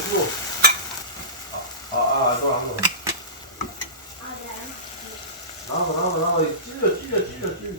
주고. 아, 아, 아, 저안 먹어. 나와, 나와, 나와. 찔려, 찔려, 찔려, 찔려.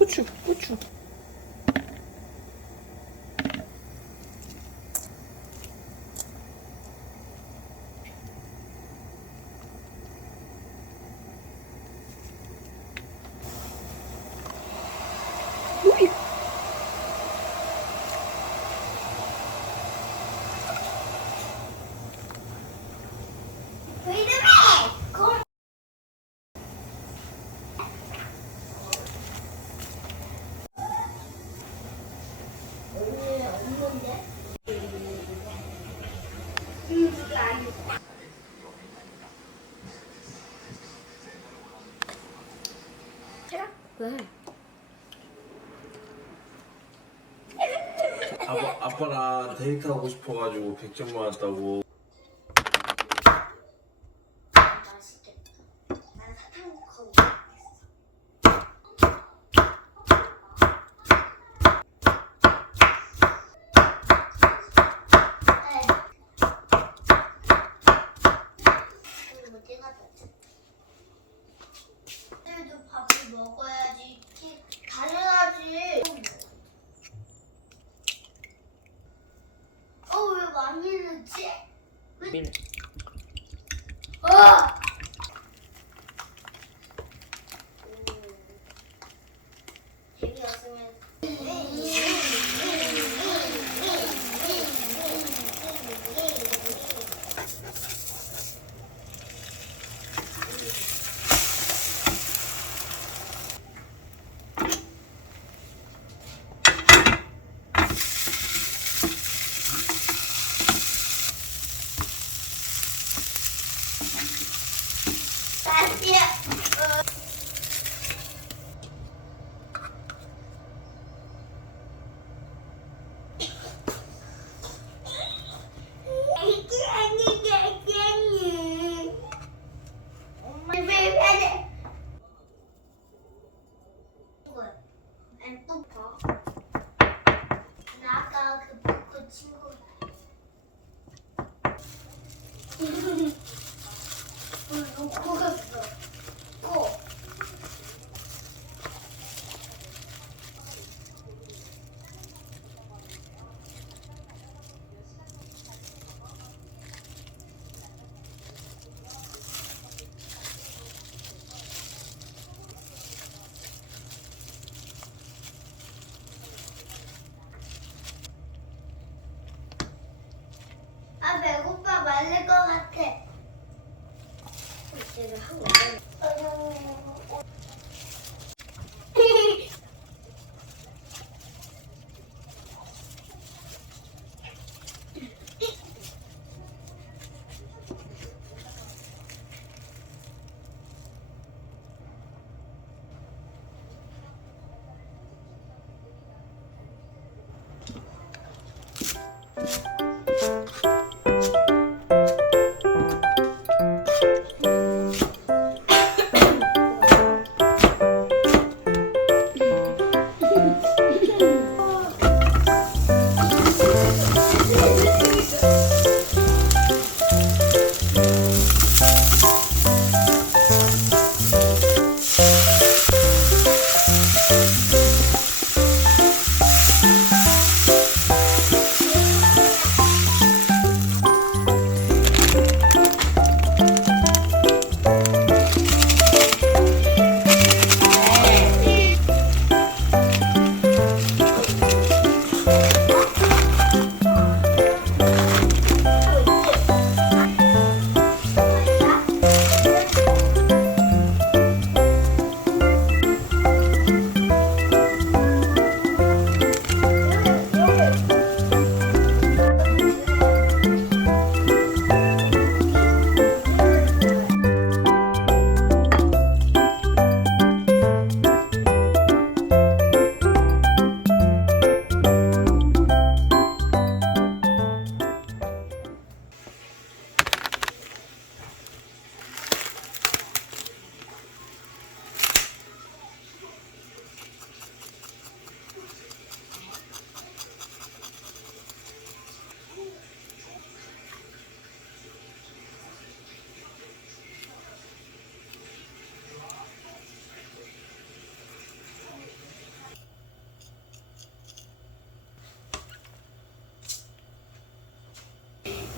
어, 왜? 아빠, 아빠랑 데이트하고 싶어가지고 100점 맞았다고.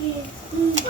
Hmm.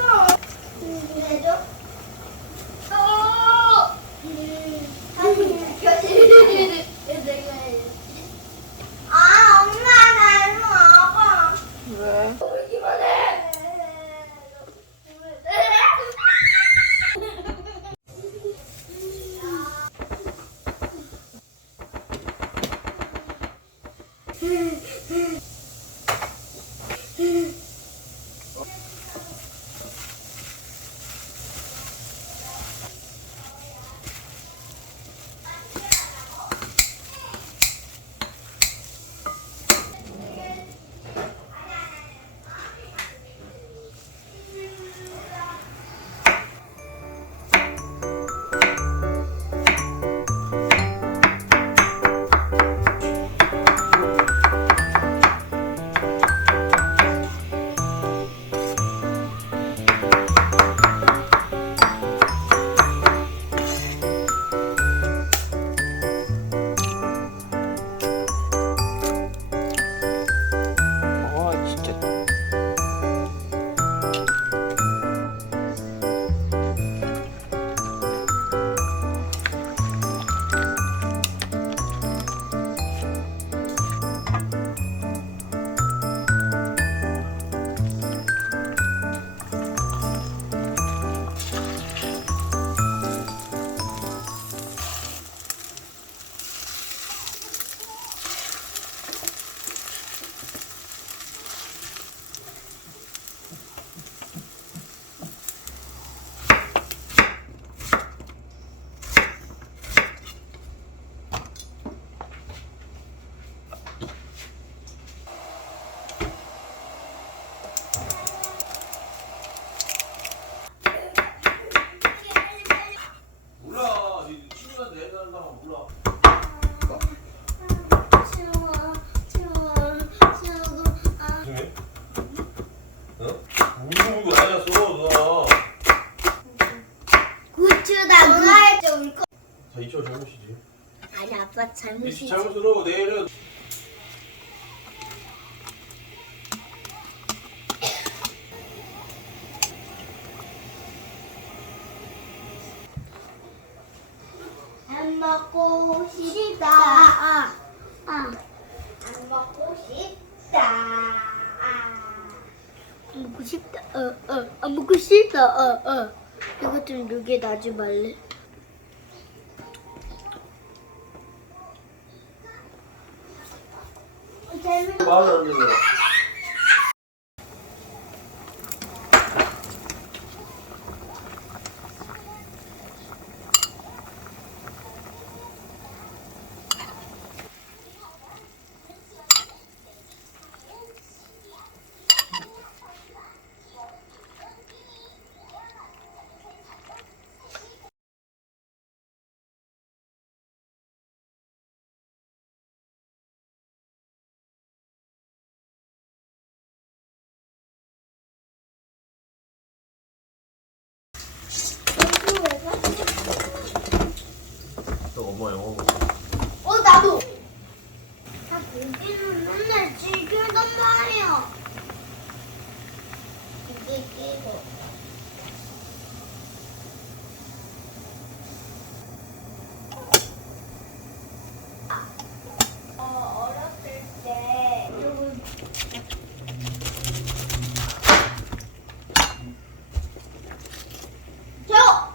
잘못이지. 잘못으로 내일은 안 먹고 싶다. 아, 아. 안 먹고 싶다. 안 먹고 싶다. 어, 어. 안 먹고 싶다. 어, 어. 이거 좀 여기에 놔줘 말래? 这个包装就。 안들어. 너 엄마 영어 보자. 어 나도. 나 고기는 맨날 즐기던 말이야. 고기 끼고. 어 어렸을 때. 저.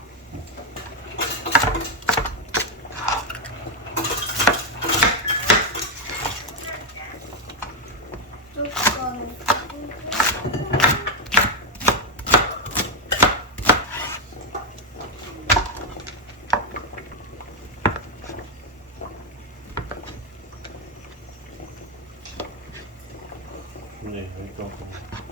네, 일단. 이천